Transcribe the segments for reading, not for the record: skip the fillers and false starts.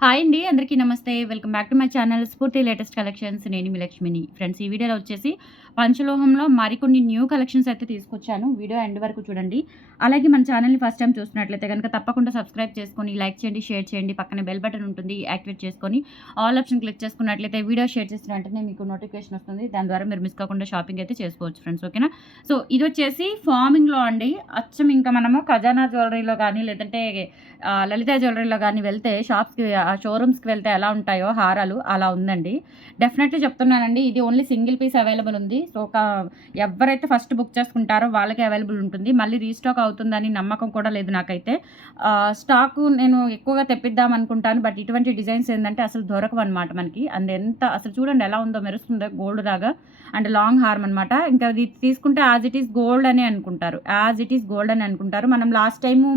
Hi అండి. అందరికీ నమస్తే. Welcome back to my channel స్ఫూర్తి లేటెస్ట్ కలెక్షన్స్. నేను మీ లక్ష్మిని. ఫ్రెండ్స్, ఈ వీడియోలో వచ్చేసి పంచలోహంలో మరికొన్ని న్యూ కలెక్షన్స్ అయితే తీసుకొచ్చాను. వీడియో ఎండ్ వరకు చూడండి. అలాగే మన ఛానల్‌ని ఫస్ట్ టైం చూస్తున్నట్లయితే గనుక తప్పకుండా సబ్స్క్రైబ్ చేసుకొని, లైక్ చేయండి, షేర్ చేయండి. పక్కన బెల్ బటన్ ఉంటుంది. యాక్టివేట్ చేసుకొని ఆల్ ఆప్షన్ క్లిక్ చేసుకున్నట్లయితే వీడియో షేర్ చేసిన వెంటనే మీకు నోటిఫికేషన్ వస్తుంది. దాని ద్వారా మీరు మిస్ కాకుండా షాపింగ్ అయితే చేసుకోవచ్చు ఫ్రెండ్స్. ఓకేనా? సో ఇది వచ్చేసి ఫార్మింగ్‌లో అండి. అచ్చం ఇంకా మనము ఖజానా జ్యువెలరీలో కానీ లేదంటే లలిత జ్యువెలరీలో కానీ వెళ్తే షాప్స్‌కి షోరూమ్స్‌కి వెళ్తే ఎలా ఉంటాయో హారాలు అలా ఉందండి. డెఫినెట్‌లీ చెప్తున్నానండి. ఇది ఓన్లీ సింగిల్ పీస్ అవైలబుల్ ఉంది. సో, ఎవరైతే ఫస్ట్ బుక్ చేసుకుంటారో వాళ్ళకే అవైలబుల్ ఉంటుంది. మళ్ళీ రీస్టాక్ అవుతుందని నమ్మకం కూడా లేదు నాకైతే. స్టాకు నేను ఎక్కువగా తెప్పిద్దాం అనుకుంటాను. బట్ ఇటువంటి డిజైన్స్ ఏందంటే అసలు దొరకవన్నమాట మనకి. అండ్ ఎంత అసలు చూడండి ఎలా ఉందో, మెరుస్తుందో గోల్డ్ లాగా. అండ్ లాంగ్ హార్మ్ అనమాట. ఇంకా ఇది తీసుకుంటే యాజ్ ఇట్ ఈస్ గోల్డ్ అనే అనుకుంటారు. యాజ్ ఇట్ ఈస్ గోల్డ్ అని అనుకుంటారు. మనం లాస్ట్ టైము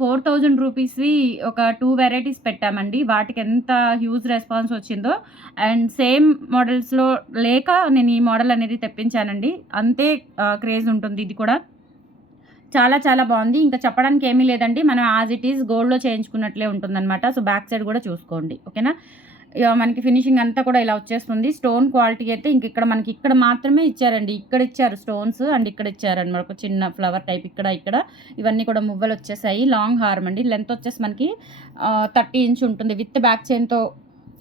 4000 రూపీస్‌వి ఒక 2 వెరైటీస్ పెట్టామండి. వాటికి ఎంత హ్యూజ్ రెస్పాన్స్ వచ్చిందో. అండ్ సేమ్ మోడల్స్‌లో లేక నేను ఈ మోడల్ అనేది తెప్పించానండి. అంతే క్రేజ్ ఉంటుంది ఇది కూడా. చాలా చాలా బాగుంది. ఇంకా చెప్పడానికి ఏమీ లేదండి. మనం యాజ్ ఇట్ ఈస్ గోల్డ్‌లో చేయించుకున్నట్లే ఉంటుందనమాట. సో, బ్యాక్ సైడ్ కూడా చూసుకోండి. ఓకేనా? మనకి ఫినిషింగ్ అంతా కూడా ఇలా వచ్చేస్తుంది. స్టోన్ క్వాలిటీ అయితే ఇక్కడ మనకి ఇక్కడ మాత్రమే ఇచ్చారండి. ఇక్కడ ఇచ్చారు స్టోన్స్ అండ్ ఇక్కడ ఇచ్చారనమాట. ఒక చిన్న ఫ్లవర్ టైప్ ఇక్కడ ఇవన్నీ కూడా మువ్వలు వచ్చేసాయి. లాంగ్ హార్మ్ అండి. లెంత్ వచ్చేసి మనకి 30 ఇంచ్ ఉంటుంది. విత్ బ్యాక్ చైన్‌తో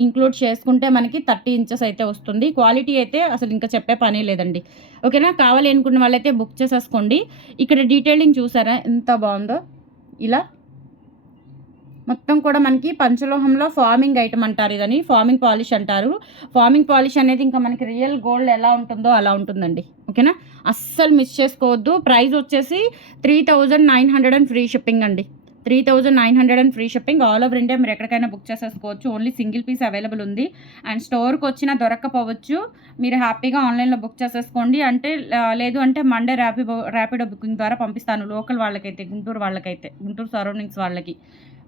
ఇంక్లూడ్ చేసుకుంటే మనకి 30 ఇంచెస్ అయితే వస్తుంది. క్వాలిటీ అయితే అసలు ఇంకా చెప్పే పనే లేదండి. ఓకేనా? కావాలి అనుకున్న వాళ్ళైతే బుక్ చేసేసుకోండి. ఇక్కడ డీటెయిలింగ్ చూసారా ఎంత బాగుందో. ఇలా మొత్తం కూడా మనకి పంచలోహంలో ఫార్మింగ్ ఐటమ్ అంటారు ఇదని. ఫార్మింగ్ పాలిష్ అంటారు. ఫార్మింగ్ పాలిష్ అనేది ఇంకా మనకి రియల్ గోల్డ్ ఎలా ఉంటుందో అలా ఉంటుందండి. ఓకేనా? అస్సలు మిస్ చేసుకోవద్దు. ప్రైస్ వచ్చేసి 3900 అండ్ ఫ్రీ షిప్పింగ్ అండి. 3900 and free shipping. All over India మీరు ఎక్కడికైనా బుక్ చేసేసుకోవచ్చు. ఓన్లీ సింగిల్ పీస్ అవైలబుల్ ఉంది. అండ్ స్టోర్కి వచ్చినా దొరక్కపోవచ్చు. మీరు హ్యాపీగా ఆన్లైన్లో బుక్ చేసేసుకోండి. అంటే లేదు అంటే మండే ర్యాపిడో బుకింగ్ ద్వారా పంపిస్తాను. లోకల్ వాళ్ళకైతే, గుంటూరు సరౌండింగ్స్ వాళ్ళకి.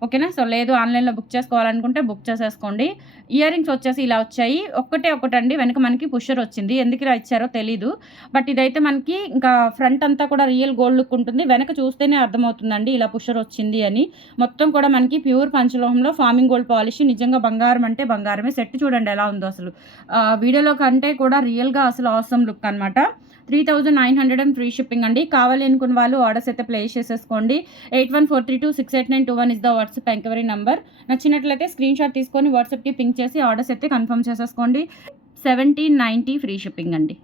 ఓకేనా? సో, లేదు ఆన్లైన్లో బుక్ చేసుకోవాలనుకుంటే బుక్ చేసేసుకోండి. ఇయర్ రింగ్స్ వచ్చేసి ఇలా వచ్చాయి. ఒకటండి. వెనక మనకి పుషర్ వచ్చింది. ఎందుకు ఇలా ఇచ్చారో తెలీదు. బట్ ఇదైతే మనకి ఇంకా ఫ్రంట్ అంతా కూడా రియల్ గోల్డ్ లుక్ ఉంటుంది. వెనక చూస్తేనే అర్థమవుతుందండి ఇలా పుషర్ వచ్చింది అని. మొత్తం కూడా మనకి ప్యూర్ పంచలోహంలో ఫార్మింగ్ గోల్డ్ పాలిష్. నిజంగా బంగారం అంటే బంగారమే. సెట్ చూడండి ఎలా ఉందో అసలు. వీడియోలో కంటే కూడా రియల్‌గా అసలు ఆసమ్ లుక్ అనమాట. 3900 అండ్ ఫ్రీ షిప్పింగ్ అండి. కావాలి అనుకున్న వాళ్ళు ఆర్డర్స్ అయితే ప్లేస్ చేసేసుకోండి. 8143268921 is the WhatsApp enquiry number. నచ్చినట్లయితే స్క్రీన్ షాట్ తీసుకొని వాట్సాప్‌కి పింక్ చేసి ఆర్డర్స్ అయితే కన్ఫర్మ్ చేసేసుకోండి. 1790 ఫ్రీ షిప్పింగ్ అండి.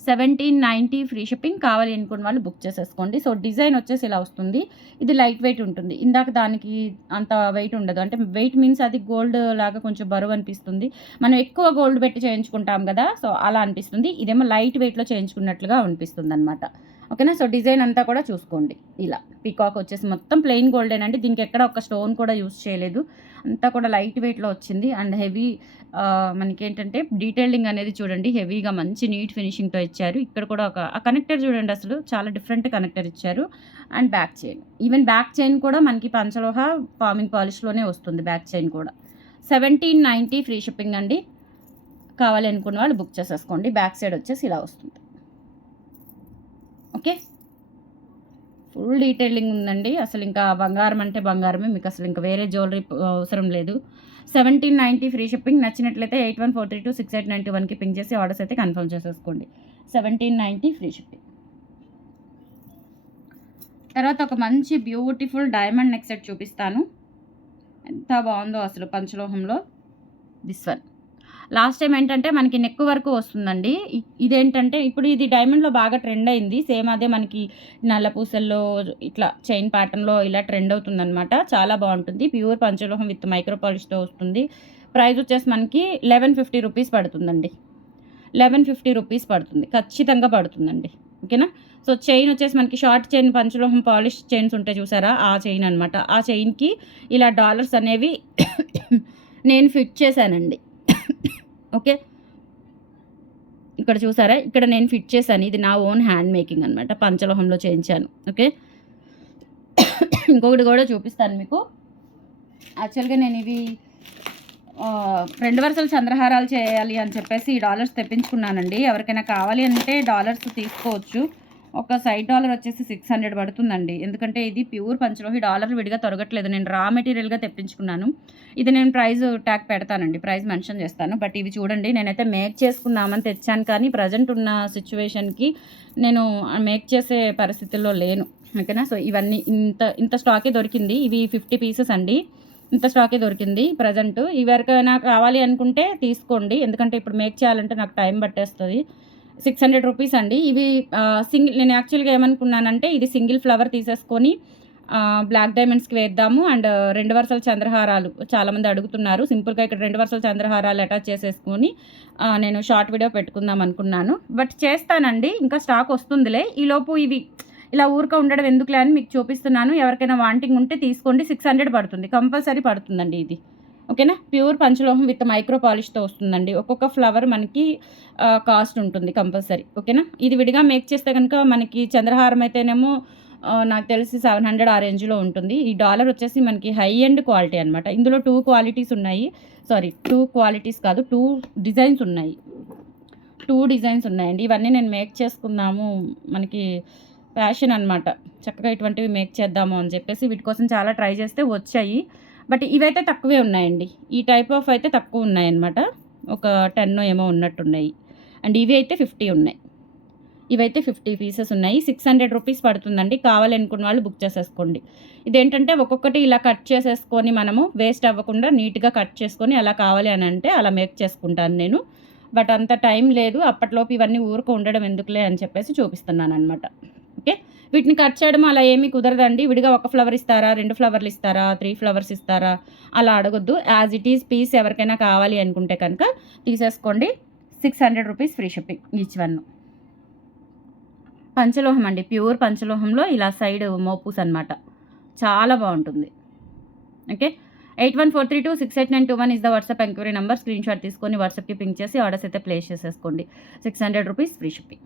1790 ఫ్రీ షిప్పింగ్. కావాలి అనుకున్న వాళ్ళు బుక్ చేసేసుకోండి. సో, డిజైన్ వచ్చేసి ఇలా వస్తుంది. ఇది లైట్ వెయిట్ ఉంటుంది. ఇందాక దానికి అంత వెయిట్ ఉండదు. అంటే వెయిట్ మీన్స్ అది గోల్డ్ లాగా కొంచెం బరువు అనిపిస్తుంది. మనం ఎక్కువ గోల్డ్ పెట్టి చేయించుకుంటాం కదా! సో, అలా అనిపిస్తుంది. ఇదేమో లైట్ వెయిట్‌లో చేయించుకున్నట్లుగా అనిపిస్తుందనమాట. ఓకేనా? సో, డిజైన్ అంతా కూడా చూసుకోండి. ఇలా పీకాక్ వచ్చేసి మొత్తం ప్లెయిన్ గోల్డేనండి. దీనికి ఎక్కడ ఒక స్టోన్ కూడా యూజ్ చేయలేదు. అంతా కూడా లైట్ వెయిట్‌లో వచ్చింది. అండ్ హెవీ మనకేంటంటే డీటెయిలింగ్ అనేది చూడండి. హెవీగా మంచి నీట్ ఫినిషింగ్‌తో ఇచ్చారు. ఇక్కడ కూడా ఆ కనెక్టర్ చూడండి అసలు చాలా డిఫరెంట్ కనెక్టర్ ఇచ్చారు. And back chain. Even back chain కూడా మనకి పంచలోహ ఫార్మింగ్ పాలిష్‌లోనే వస్తుంది బ్యాక్ చైన్ కూడా. 1790 ఫ్రీ షిప్పింగ్ అండి. కావాలి అనుకున్న వాళ్ళు బుక్ చేసేసుకోండి. బ్యాక్ సైడ్ వచ్చేసి ఇలా వస్తుంది. ఓకే. ఫుల్ డీటెయిలింగ్ ఉందండి. అసలు ఇంకా బంగారం అంటే బంగారమే. మీకు అసలు ఇంకా వేరే జ్యువెలరీ అవసరం లేదు. 1790 ఫ్రీ షిప్పింగ్. నచ్చినట్లయితే 8143268921కి పింక్ చేసి ఆర్డర్స్ అయితే కన్ఫర్మ్ చేసేసుకోండి. 1790 ఫ్రీ షిప్పింగ్. తర్వాత ఒక మంచి బ్యూటిఫుల్ డైమండ్ నెక్ సెట్ చూపిస్తాను. ఎంత బాగుందో అసలు పంచలోహంలో. This one. లాస్ట్ టైం ఏంటంటే మనకి నెక్ వరకు వస్తుందండి. ఇదేంటంటే ఇప్పుడు ఇది డైమండ్‌లో బాగా ట్రెండ్ అయింది. సేమ్ అదే మనకి నల్ల పూసల్లో ఇట్లా చైన్ ప్యాటర్న్‌లో ఇలా ట్రెండ్ అవుతుందనమాట. చాలా బాగుంటుంది. ప్యూర్ పంచలోహం విత్ మైక్రో పాలిష్‌తో వస్తుంది. ప్రైస్ వచ్చేసి మనకి 1150 రూపీస్ పడుతుందండి. 1150 రూపీస్ పడుతుంది. ఖచ్చితంగా పడుతుందండి. ఓకేనా? సో, చైన్ వచ్చేసి మనకి షార్ట్ చైన్ పంచలోహం పాలిష్ చైన్స్ ఉంటాయి చూసారా? ఆ చైన్ అనమాట. ఆ చైన్‌కి ఇలా డాలర్స్ అనేవి నేను ఫిట్ చేశానండి. ఓకే. ఇక్కడ చూసారా? ఇక్కడ నేను ఫిట్ చేశాను. ఇది నా ఓన్ హ్యాండ్ మేకింగ్ అనమాట. పంచలోహంలో చేయించాను. ఓకే. ఇంకొకటి కూడా చూపిస్తాను మీకు. యాక్చువల్‌గా నేను ఇవి 2 వరుసల చంద్రహారాలు చేయాలి అని చెప్పేసి ఈ డాలర్స్ తెప్పించుకున్నానండి. ఎవరికైనా కావాలి అంటే డాలర్స్ తీసుకోవచ్చు. ఒక సైడ్ డాలర్ వచ్చేసి 600 పడుతుందండి. ఎందుకంటే ఇది ప్యూర్ పంచలోహి, డాలర్ విడిగా తొరగట్లేదు. నేను రా మెటీరియల్‌గా తెప్పించుకున్నాను. ఇది నేను ప్రైస్ ట్యాగ్ పెడతానండి. ప్రైస్ మెన్షన్ చేస్తాను. బట్ ఇవి చూడండి, నేనైతే మేక్ చేసుకుందామని తెచ్చాను, కానీ ప్రజెంట్ ఉన్న సిట్యుయేషన్‌కి నేను మేక్ చేసే పరిస్థితుల్లో లేను. ఓకేనా. సో ఇవన్నీ ఇంత స్టాకే దొరికింది. ఇవి 50 పీసెస్ అండి. ఇంత స్టాకే దొరికింది ప్రజెంట్. ఎవరికైనా కావాలి అనుకుంటే తీసుకోండి. ఎందుకంటే ఇప్పుడు మేక్ చేయాలంటే నాకు టైం పట్టేస్తుంది. 600 రూపీస్ అండి. ఇవి నేను యాక్చువల్గా ఏమనుకున్నానంటే ఇది సింగిల్ ఫ్లవర్ తీసేసుకొని బ్లాక్ డైమండ్స్కి వేద్దాము. అండ్ 2 వరుసల చంద్రహారాలు చాలామంది అడుగుతున్నారు. సింపుల్గా ఇక్కడ 2 వరుసల చంద్రహారాలు అటాచ్ చేసేసుకొని నేను షార్ట్ వీడియో పెట్టుకుందాం అనుకున్నాను. బట్ చేస్తానండి, ఇంకా స్టాక్ వస్తుందిలే. ఈలోపు ఇవి ఇలా ఊరిక ఉండడం ఎందుకులే అని మీకు చూపిస్తున్నాను. ఎవరికైనా వాంటింగ్ ఉంటే తీసుకోండి. 600 పడుతుంది, కంపల్సరీ పడుతుందండి ఇది. ఓకేనా. ప్యూర్ పంచలోహం విత్ మైక్రో పాలిష్తో వస్తుందండి. ఒక్కొక్క ఫ్లవర్ మనకి కాస్ట్ ఉంటుంది కంపల్సరీ. ఓకేనా. ఇది విడిగా మేక్ చేస్తే కనుక మనకి చంద్రహారం అయితేనేమో నాకు తెలిసి 700 ఆ రేంజ్లో ఉంటుంది. ఈ డాలర్ వచ్చేసి మనకి హై ఎండ్ క్వాలిటీ అనమాట. ఇందులో 2 క్వాలిటీస్ ఉన్నాయి. 2 క్వాలిటీస్ కాదు, 2 డిజైన్స్ ఉన్నాయి. 2 డిజైన్స్ ఉన్నాయండి. ఇవన్నీ నేను మేక్ చేసుకుందాము, మనకి ప్యాషన్ అనమాట. చక్కగా ఇటువంటివి మేక్ చేద్దాము అని చెప్పేసి వీటి కోసం చాలా ట్రై చేస్తే వచ్చాయి. బట్ ఇవైతే తక్కువే ఉన్నాయండి. ఈ టైప్ ఆఫ్ అయితే తక్కువ ఉన్నాయన్నమాట. ఒక 10 ఏమో ఉన్నట్టున్నాయి. అండ్ ఇవి అయితే 50 ఉన్నాయి. ఇవైతే 50 పీసెస్ ఉన్నాయి. 600 రూపీస్ పడుతుందండి. కావాలనుకున్న వాళ్ళు బుక్ చేసేసుకోండి. ఇదేంటంటే ఒక్కొక్కటి ఇలా కట్ చేసేసుకొని మనము వేస్ట్ అవ్వకుండా నీట్గా కట్ చేసుకొని అలా కావాలి అని అంటే అలా మేక్ చేసుకుంటాను నేను. బట్ అంత టైం లేదు. అప్పట్లోపు ఇవన్నీ ఊరుకు ఉండడం ఎందుకులే అని చెప్పేసి చూపిస్తున్నాను అనమాట. ఓకే. వీటిని కట్ చేయడం అలా ఏమీ కుదరదండి. విడిగా ఒక ఫ్లవర్ ఇస్తారా, 2 ఫ్లవర్లు ఇస్తారా, 3 ఫ్లవర్స్ ఇస్తారా అలా అడగొద్దు. యాజ్ ఇట్ ఈజ్ పీస్ ఎవరికైనా కావాలి అనుకుంటే కనుక తీసేసుకోండి. 600 rupees free shipping each one. పంచలోహం అండి, ప్యూర్ పంచలోహంలో ఇలా సైడ్ మోపూస్ అనమాట. చాలా బాగుంటుంది. Okay. 8143268921 is the WhatsApp enquiry number. Screen shot తీసుకొని వాట్సాప్కి పింక్ చేసి ఆర్డర్స్ అయితే ప్లేస్ చేసేసుకోండి. 600 rupees free shipping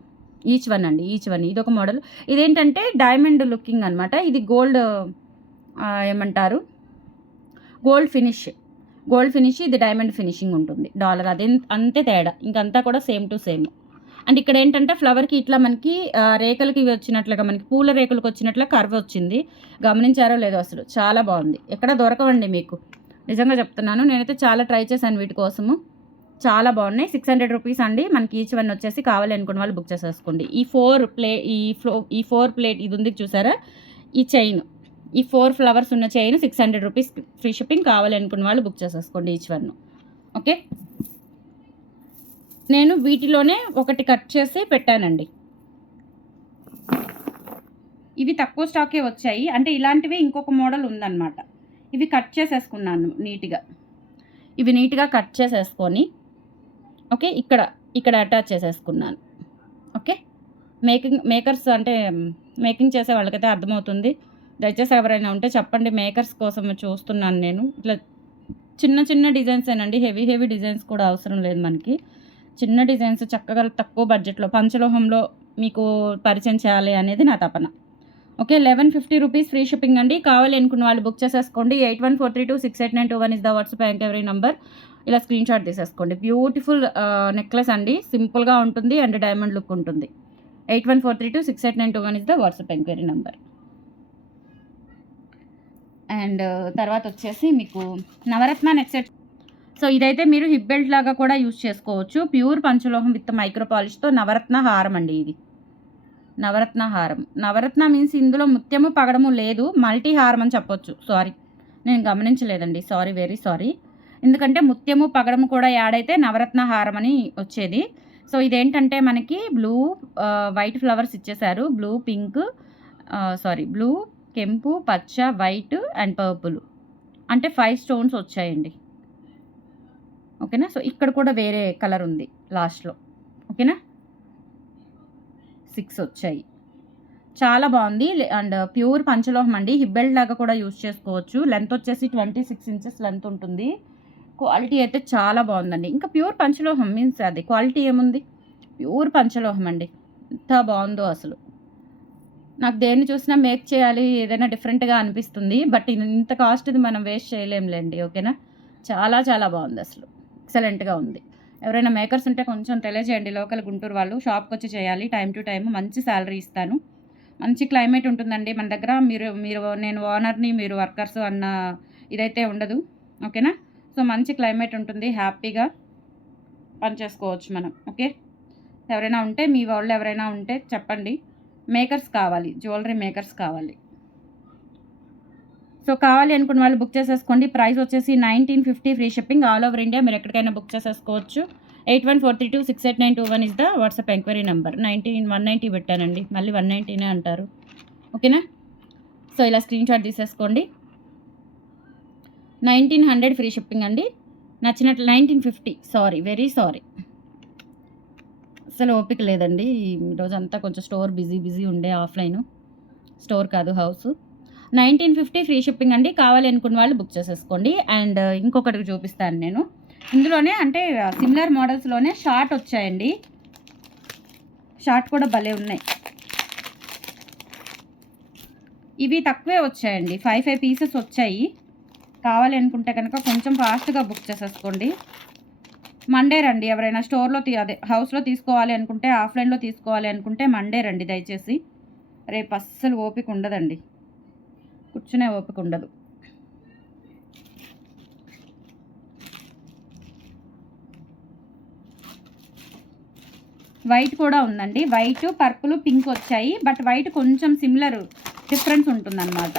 each one అండి. ఈచ్ వన్ ఇదొక మోడల్. ఇదేంటంటే డైమండ్ లుకింగ్ అనమాట. ఇది గోల్డ్ ఏమంటారు, గోల్డ్ ఫినిష్. ఇది డైమండ్ ఫినిషింగ్ ఉంటుంది. డాలర్ అదే అంతే తేడా, ఇంకంతా కూడా సేమ్ టు సేమ్. అండ్ ఇక్కడ ఏంటంటే ఫ్లవర్కి ఇట్లా మనకి రేకులకి వచ్చినట్లుగా, మనకి పూల రేకులకు వచ్చినట్లుగా కర్వ్ వచ్చింది. గమనించారో లేదో, అసలు చాలా బాగుంది. ఎక్కడ దొరకవండి మీకు, నిజంగా చెప్తున్నాను. నేనైతే చాలా ట్రై చేశాను వీటి కోసము. చాలా బాగున్నాయి. 600 రూపీస్ అండి. మనకి ఈచ్ వన్ వచ్చేసి కావాలి అనుకున్న వాళ్ళు బుక్ చేసేసుకోండి. ఈ 4 ప్లేట్ ఇది ఉంది చూసారా, ఈ చైన్, ఈ 4 ఫ్లవర్స్ ఉన్న చైన్ 600 రూపీస్ ఫ్రీ షిప్పింగ్. కావాలి అనుకున్న వాళ్ళు బుక్ చేసేసుకోండి ఈచ్ వన్. ఓకే. నేను వీటిలోనే ఒకటి కట్ చేసి పెట్టానండి. ఇవి తక్కువ స్టాకే వచ్చాయి. అంటే ఇలాంటివి ఇంకొక మోడల్ ఉందన్నమాట. ఇవి కట్ చేసేసుకున్నాను నీట్గా. ఇవి నీట్గా కట్ చేసేసుకొని ఓకే ఇక్కడ అటాచ్ చేసేసుకున్నాను. ఓకే. మేకర్స్ అంటే మేకింగ్ చేసే వాళ్ళకైతే అర్థమవుతుంది. దయచేసి ఎవరైనా ఉంటే చెప్పండి. మేకర్స్ కోసం చూస్తున్నాను నేను. ఇట్లా చిన్న డిజైన్స్ ఏనండి. హెవీ డిజైన్స్ కూడా అవసరం లేదు మనకి. చిన్న డిజైన్స్ చక్కగా తక్కువ బడ్జెట్లో పంచలోహంలో మీకు పరిచయం చేయాలి అనేది నా తపన. ఓకే. 1150 రూపీస్ ఫ్రీ షిప్పింగ్ అండి. కావాలి అనుకున్న వాళ్ళు బుక్ చేసేసుకోండి. 8143268921 is the WhatsApp enquiry number. ఇలా స్క్రీన్ షాట్ తీసేసుకోండి. బ్యూటిఫుల్ నెక్లెస్ అండి. సింపుల్గా ఉంటుంది అండ్ డైమండ్ లుక్ ఉంటుంది. 8143268921 is the WhatsApp enquiry number. And తర్వాత వచ్చేసి మీకు నవరత్న నెక్ సెట్. సో ఇదైతే మీరు హిప్ బెల్ట్ లాగా కూడా యూజ్ చేసుకోవచ్చు. ప్యూర్ పంచలోహం విత్ మైక్రో పాలిష్తో నవరత్న హారం అండి ఇది. నవరత్న హారం. నవరత్న మీన్స్ ఇందులో ముత్యము పగడము లేదు, మల్టీ హారం అని చెప్పొచ్చు. సారీ, నేను గమనించలేదండి. Very sorry. ఎందుకంటే ముత్యము పగడము కూడా యాడ్ అయితే నవరత్న హారం అని వచ్చేది. సో ఇదేంటంటే మనకి వైట్ ఫ్లవర్స్ ఇచ్చేసారు. బ్లూ, కెంపు, పచ్చ, వైట్ అండ్ పర్పుల్. అంటే 5 స్టోన్స్ వచ్చాయండి. ఓకేనా. సో ఇక్కడ కూడా వేరే కలర్ ఉంది లాస్ట్లో. ఓకేనా. 6 వచ్చాయి. చాలా బాగుంది. అండ్ ప్యూర్ పంచలోహం అండి. హిప్ బెల్ట్ లాగా కూడా యూజ్ చేసుకోవచ్చు. లెంత్ వచ్చేసి 26 ఇంచెస్ లెంత్ ఉంటుంది. క్వాలిటీ అయితే చాలా బాగుందండి. ఇంకా ప్యూర్ పంచలోహం మీన్స్ అది క్వాలిటీ ఏముంది, ప్యూర్ పంచలోహం అండి. ఎంత బాగుందో అసలు. నాకు దేన్ని చూసినా మేక్ చేయాలి, ఏదైనా డిఫరెంట్గా అనిపిస్తుంది. బట్ ఇంత కాస్ట్ ఇది మనం వేస్ట్ చేయలేంలేండి. ఓకేనా. చాలా బాగుంది అసలు. ఎక్సలెంట్గా ఉంది. ఎవరైనా మేకర్స్ ఉంటే కొంచెం తెలియజేయండి. లోకల్ గుంటూరు వాళ్ళు షాప్కి వచ్చి చేయాలి. టైం టు టైం మంచి శాలరీ ఇస్తాను. మంచి క్లైమేట్ ఉంటుందండి మన దగ్గర. నేను ఓనర్ని, మీరు వర్కర్స్ అన్న ఇదైతే ఉండదు. ఓకేనా? సో మంచి క్లైమేట్ ఉంటుంది. హ్యాపీగా పని చేసుకోవచ్చు మనం. ఓకే, ఎవరైనా ఉంటే మీ వాళ్ళు ఎవరైనా ఉంటే చెప్పండి. మేకర్స్ కావాలి, జ్యువెలరీ మేకర్స్ కావాలి. సో కావాలి అనుకున్న వాళ్ళు బుక్ చేసేసుకోండి. ప్రైస్ వచ్చేసి 1950 free shipping all over India. మీరు ఎక్కడికైనా బుక్ చేసేసుకోవచ్చు. 8143268921 is the WhatsApp enquiry number. 190 పెట్టానండి, మళ్ళీ 190నే అంటారు. ఓకేనా? సో ఇలా స్క్రీన్ షాట్ తీసేసుకోండి. 1900 ఫ్రీ షిప్పింగ్ అండి. నచ్చినట్లు 1950, సారీ, వెరీ సారీ, అసలు ఓపిక లేదండి ఈరోజంతా. కొంచెం స్టోర్ బిజీ ఉండే, ఆఫ్లైన్ స్టోర్ కాదు, హౌస్. 1950 ఫ్రీ షిప్పింగ్ అండి. కావాలి అనుకున్న వాళ్ళు బుక్ చేసేసుకోండి. అండ్ ఇంకొకటి చూపిస్తాను నేను. ఇందులోనే అంటే సిమిలర్ మోడల్స్లోనే షార్ట్ వచ్చాయండి. షార్ట్ కూడా భలే ఉన్నాయి. ఇవి తక్కువే వచ్చాయండి, 5 పీసెస్ వచ్చాయి. కావాలి అనుకుంటే కనుక కొంచెం ఫాస్ట్గా బుక్ చేసేసుకోండి. మండే రండి. ఎవరైనా స్టోర్లో హౌస్లో తీసుకోవాలి అనుకుంటే, ఆఫ్లైన్లో తీసుకోవాలి అనుకుంటే మండే రండి దయచేసి. రేపు అస్సలు ఓపిక ఉండదండి, కూర్చునే ఓపిక ఉండదు. వైట్ కూడా ఉందండి. వైట్, పర్పుల్, పింక్ వచ్చాయి. బట్ వైట్ కొంచెం సిమిలర్, డిఫరెన్స్ ఉంటుందన్నమాట.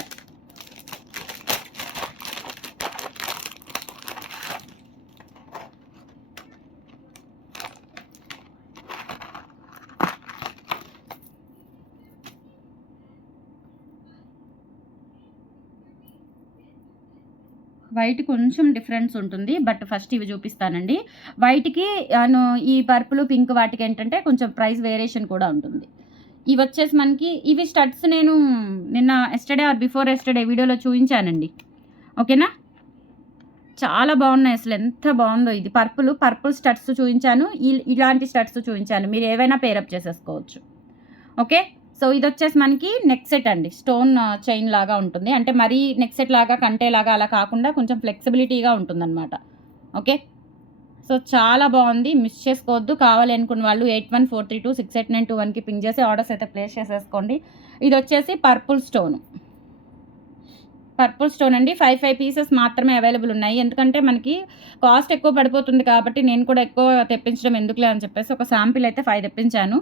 వైట్ కొంచెం డిఫరెన్స్ ఉంటుంది. బట్ ఫస్ట్ ఇవి చూపిస్తానండి. వైట్కి ఈ పర్పుల్, పింక్ వాటికి ఏంటంటే కొంచెం ప్రైస్ వేరియేషన్ కూడా ఉంటుంది. ఇవి వచ్చేసి మనకి ఇవి స్టడ్స్ నేను నిన్న ఎస్టర్డే ఆర్ బిఫోర్ ఎస్టర్డే వీడియోలో చూపించానండి. ఓకేనా? చాలా బాగున్నాయి, అసలు ఎంత బాగుందో. ఇది పర్పుల్ స్టడ్స్ చూపించాను, ఇలాంటి స్టడ్స్ చూపించాను. మీరు ఏవైనా పేరప్ చేసేసుకోవచ్చు. ఓకే, సో ఇది వచ్చేసి మనకి నెక్ సెట్ అండి. స్టోన్ చైన్ లాగా ఉంటుంది. అంటే మరీ నెక్ సెట్ లాగా, కంటే లాగా అలా కాకుండా కొంచెం ఫ్లెక్సిబిలిటీగా ఉంటుందన్నమాట. ఓకే, సో చాలా బాగుంది, మిస్ చేసుకోవద్దు. కావాలి అనుకున్న వాళ్ళు 8143268921కి పింక్ చేసి ఆర్డర్స్ అయితే ప్లేస్ చేసేసుకోండి. ఇది వచ్చేసి పర్పుల్ స్టోన్ అండి. 5 పీసెస్ మాత్రమే అవైలబుల్ ఉన్నాయి. ఎందుకంటే మనకి కాస్ట్ ఎక్కువ పడిపోతుంది కాబట్టి నేను కూడా ఎక్కువ తెప్పించడం ఎందుకులే అని చెప్పేసి ఒక శాంపిల్ అయితే 5 తెప్పించాను.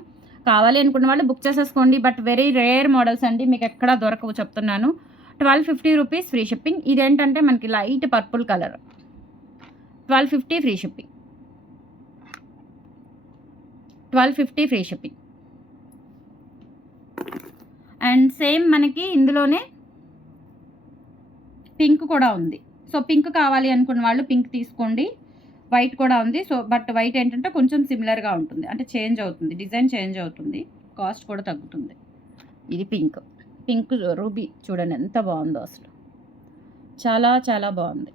కావాలి అనుకున్న వాళ్ళు బుక్ చేసేసుకోండి. బట్ వెరీ రేర్ మోడల్స్ అండి, మీకు ఎక్కడా దొరకవు చెప్తున్నాను. 1250 రూపీస్ ఫ్రీ షిప్పింగ్. ఇదేంటంటే మనకి light purple colour. 1250 free shipping. 1250 free shipping. And same మనకి ఇందులోనే పింక్ కూడా ఉంది. సో పింక్ కావాలి అనుకున్న వాళ్ళు పింక్ తీసుకోండి. వైట్ కూడా ఉంది. సో బట్ వైట్ ఏంటంటే కొంచెం సిమిలర్గా ఉంటుంది, అంటే చేంజ్ అవుతుంది, డిజైన్ చేంజ్ అవుతుంది, కాస్ట్ కూడా తగ్గుతుంది. ఇది పింక్ రూబీ చూడండి ఎంత బాగుందో, అసలు చాలా చాలా బాగుంది.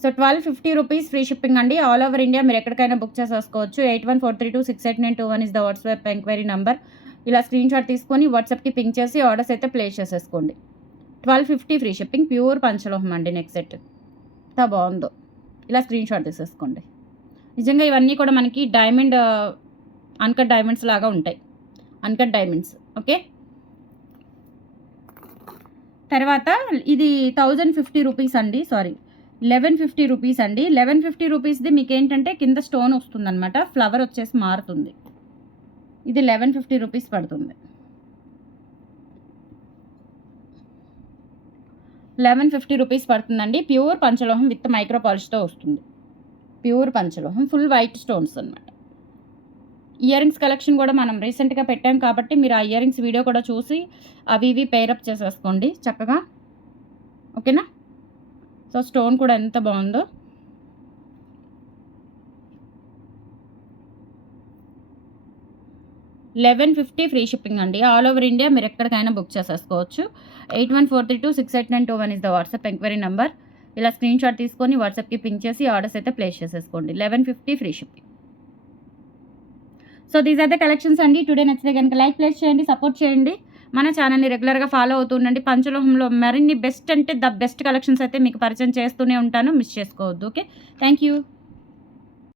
సో 1250 రూపీస్ ఫ్రీ షిప్పింగ్ అండి. ఆల్ ఓవర్ ఇండియా మీరు ఎక్కడికైనా బుక్ చేసేసుకోవచ్చు. 8143268921 is the WhatsApp enquiry number. ఇలా స్క్రీన్ షాట్ తీసుకొని వాట్సాప్కి పింక్ చేసి ఆర్డర్స్ అయితే ప్లేస్ చేసేసుకోండి. 1250 ఫ్రీ షిప్పింగ్. ప్యూర్ పంచలోహం అండి నెక్ సెట్. ఎంత బాగుందో, ఇలా స్క్రీన్ షాట్ తీసేసుకోండి. నిజంగా ఇవన్నీ కూడా మనకి డైమండ్ అన్కట్ డైమండ్స్ లాగా ఉంటాయి, అన్కట్ డైమండ్స్. ఓకే, తర్వాత ఇది 1050 రూపీస్ అండి, సారీ 1150 రూపీస్ అండి. 1150 రూపీస్ది మీకు ఏంటంటే కింద స్టోన్ వస్తుందన్నమాట, ఫ్లవర్ వచ్చేసి మారుతుంది. ఇది 1150 రూపీస్ పడుతుంది. 1150 రూపీస్ పడుతుందండి. ప్యూర్ పంచలోహం విత్ మైక్రో పాలిష్తో వస్తుంది. ప్యూర్ పంచలోహం, ఫుల్ వైట్ స్టోన్స్ అనమాట. ఇయర్ రింగ్స్ కలెక్షన్ కూడా మనం రీసెంట్గా పెట్టాం కాబట్టి మీరు ఆ ఇయర్ రింగ్స్ వీడియో కూడా చూసి అవి ఇవి పేరప్ చేసేసుకోండి చక్కగా. ఓకేనా? సో స్టోన్ కూడా ఎంత బాగుందో. $1150 ఫ్రీ షిప్పింగ్ అండి. ఆల్ ఓవర్ ఇండియా మీరు ఎక్కడికైనా బుక్ చేసేసుకోవచ్చు. 8143268921 is the WhatsApp enquiry number. ఇలా స్క్రీన్ షాట్ తీసుకొని వాట్సాప్కి పింక్ చేసి ఆర్డర్స్ అయితే ప్లేస్ చేసేసుకోండి. 1150 free shipping. So these are the collections అండి. టుడే నచ్చితే కనుక లైక్ ప్లేస్ చేయండి, సపోర్ట్ చేయండి. మన ఛానల్ని రెగ్యులర్గా ఫాలో అవుతూ ఉండండి. పంచలోహంలో మరిన్ని బెస్ట్ అంటే ద బెస్ట్ కలెక్షన్స్ అయితే మీకు పరిచయం చేస్తూనే ఉంటాను. మిస్ చేసుకోవద్దు. Okay, thank you.